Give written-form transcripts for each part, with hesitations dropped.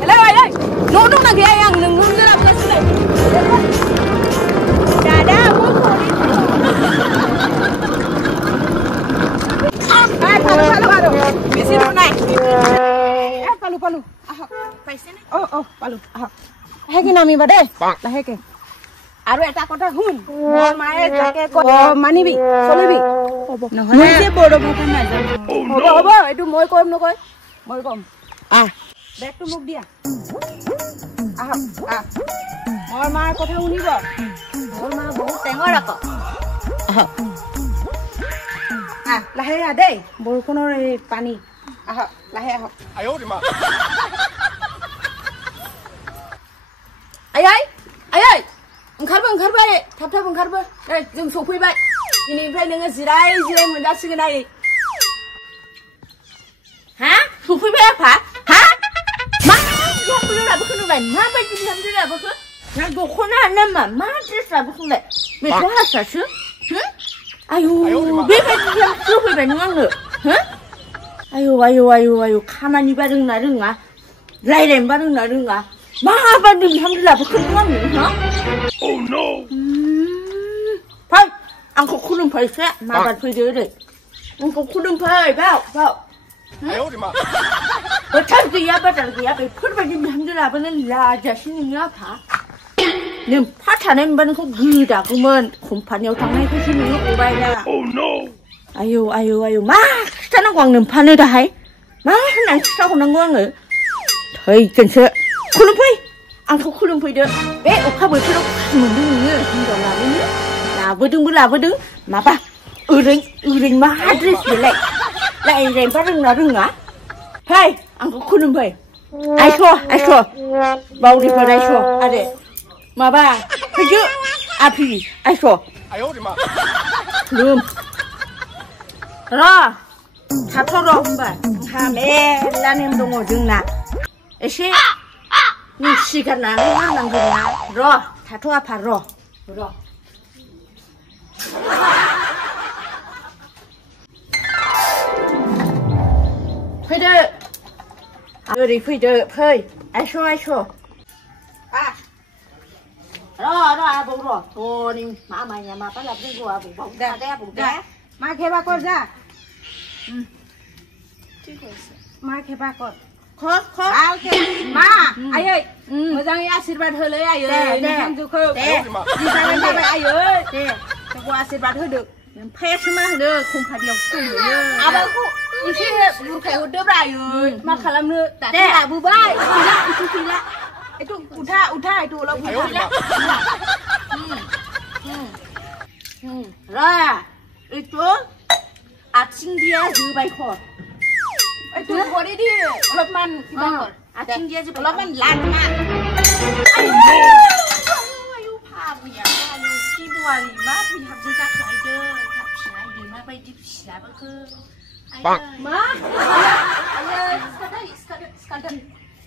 Hello ơi. Nó đúng là cái anh đừng ngưng ra cái này. Đã muốn thôi. Palu. Bisi dulu naik. Palu. Paisnya. Palu. Heki nami bade. Lah heki. Aru eta kota hun. Mor mae jake ko manibi. Solibi. Moi je bodo bota na jano. Hobo. Etu moi koim nokoi. Moi kom. Back to muk dia. Mor mae kotha unibo. Mor ma bahut tengor ako. Lahe ade. Borkonor ei pani. Lahe ahok. Ayo di ma. Ay. Oंखारबाय थाब ओंखारबो जों सफैबाय दिनैनिफ्राय नोङो जिराय मोनजासिगोन आयै हा सफैबाय आफा हा मा बिहामजोलाबो खोनाबाय माबायदि बिहामजोलाबो ना दख'ना नामा मा ड्रेस लाबोखोलाय बेथ' हारसासो आयु बेबायदि बिहामजो होफैबाय नों आंनो आयु खामानिबा रोंना रोङा रायलायनोबा रोंना रोङा माबायदि बिहामजो लाबोखोनों आंनो हा Oh no! Fai, angkau kulum fai sih, mabat fai dia deh. Angkau kulum fai, bau. Ayo di mana? Betul dia, betul bagi bihamdulillah apa nih lajar sini ni apa? Nih patah nih ban kau gila kuman, kumpannya utang nih tu sini ni ubay dah. Oh no! Ayo, mah, sana guang nih pan dah hai, mah nang kita guang guang nih. Hei, kenapa? Kulum fai. Angkau kulum fai dia. Oka bocoran moन्दों नोङो हिनजाव लाबोदों माबा ओरै मा dress बेलाय रायज्लायनोबा रोङा फै आंखौ खुलुमफै आइस' बावरिफोर आइस' आरो माबा फैदो आफि आइस' खुलुम र' थाथ' र' होनबा आंहा मेरला नेम दङ जोंना एसे सिगारनानै मावनांगोन ना र' थाथ' आफा र' फैदो ओरै फैदो फै आइस' र' आबौ र' हनै मामाया माबा लाबोदों आबौ बावदा मा खेबा कर जा मा खेबा कर मा आयै मोजाङै आशीर्बाद होलै आयै बिहामजोखौ जिजानाय जाबाय आयै बेखौ आशीर्बाद होदो फेस मा होदो कम्पानियावसो दंहैयो आबाखौ एसे बुरखाय हरदोब्रा आयै मा खालामनो दाथ' लाबोबाय फैला एथ' उठा एथ' ओला फैला रा एथ' आथिं दिया जोबाय खर Itu kori di, Lokman kibakor. Acing dia juga Lokman Lakman. Ayo pabu ya, ayo kibuari, ma bihamjो जाखायदो, थाब फिनायदो मा बायदि फिसाबोखो. Ma, ayo सिखारदों.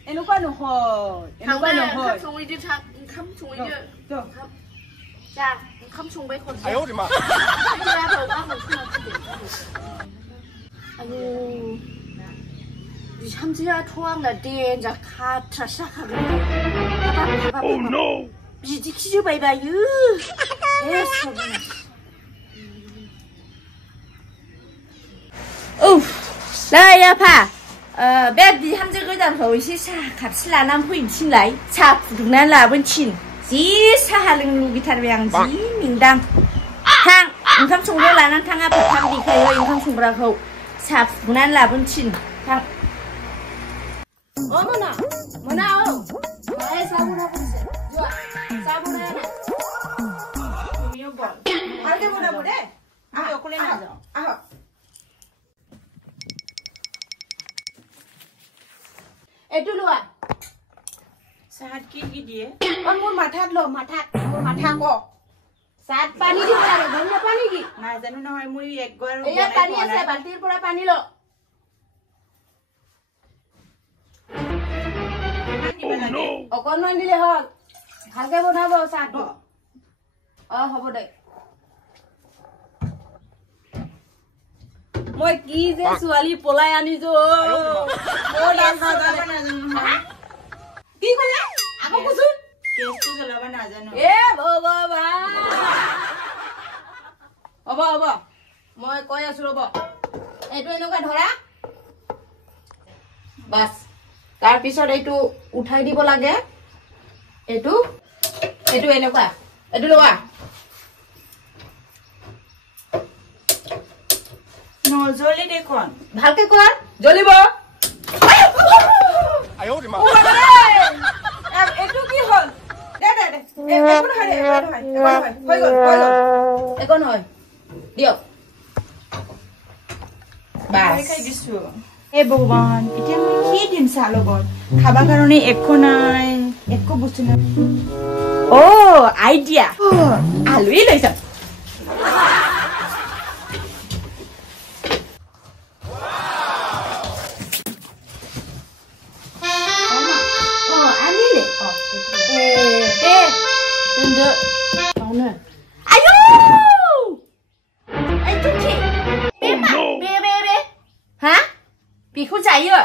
Enuka nohoi. ओंखाम संहैदो ओंखाम संहैदो. जा ओंखाम संबाय खनसे. आयौ मा. आयौ बिहामजोआथ' आंना देन्जार खाथ्रासो जाखागोन Oh no! बिदि खिजोबाय बायो नै आफा बे बिहामजो गोदानखौ एसे साहा खापसे लानानै फैनो थिनलाय साहा फुदुंनानै लाबोनो थिन जि साहा लोंनो लुगैथारबाय आं जि मिंदां थां ओंखाम संग्रा लानानै थां आफा थाब देखायहै ओंखाम संग्राखौ साहा फुदुंनानै लाबोनो थिन थां Mana? Sabun apa sih? Jual. Sabun mana? Punya bol. Harga muda. Ayo kulen aja. Dulu ah. Saat kiki dia. Mur matat kok. Saat pani di mana? Banyak pani ki. Nah, jangan nama mui ekor. Iya pani saya baltir pura pani lo. অকণমান দিলে হল ভালকে বনাব চাহটো হ'ব দে মই কি যে ছোৱালী পলাই আনিছো হ'ব হ'ব মই কৈ আছো ৰ'ব এইটো এনেকুৱা ধৰা বাস তাৰ পিছত এইটো উঠাই দিব লাগে এইটো এনেকুৱা এইটো লোৱা নজলি দেখোন ভালকে কৰ জ্বলিব এইটো কি হ'ল দে দে দে একো নহয় হৈ গ'ল একো নহয় দিয়ক বাস খাই দিছো হে ভগৱান এতিয়া মই কি দিম চাহ লগত খাবৰ কাৰণে একো নাই একো বস্তু নাই আইডিয়া আলুই লৈ যাম बेखौ जायो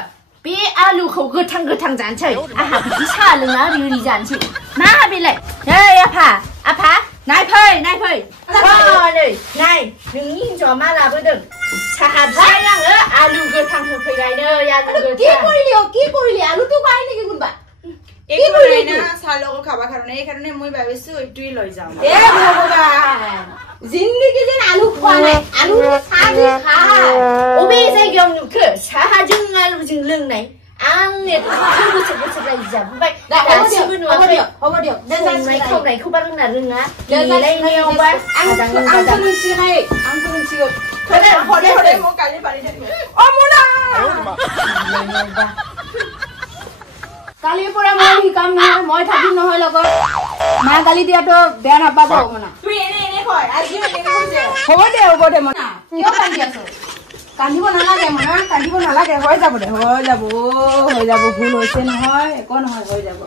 बे आलुखौ गोथां गोथां जानोसै आहा बिदि साहा लोङा ओरै जानोसै मा बेलाय नै आफा नाय फै नै नाय नोंनि हिन्जावा मा लाबोदों साहा बिबाय आङो आलु गोथां होफैलायनो आलु गोथां কি কৰিলি আলুটো পাই নেকি কোনবা একো নাই না চাহ লগত খাবৰ কাৰণে এইকাৰণে মই ভাবিছো এইটোই লৈ যাওঁ এ ভগৱান जिंदगी जेन आलु खवा नाय आलु साजों खा अबे जायगायाव नुखो साहाजों आलुजों लोंनाय आं बोसोर रायजो जाबोबाय दासिमबो नुवाखै संनाय खावनायखौबा रोङा देलायनायावबा आंखौ मिथिगौ হৰে মই কালি পাৰি থাকিম মুনা কালিৰ পৰা মই শিকাম নহয় মই থাকিম নহয় লগত মা গালি দিয়াটো বেয়া নাপাব মনা তুই এনে হয় আজি এনে কৈছে হ'ব দে মনা কিয় কান্দি আছ কান্দিব নালাগে মনা কান্দিব নালাগে হৈ যাব ভুল হৈছে নহয় একো নহয় হৈ যাব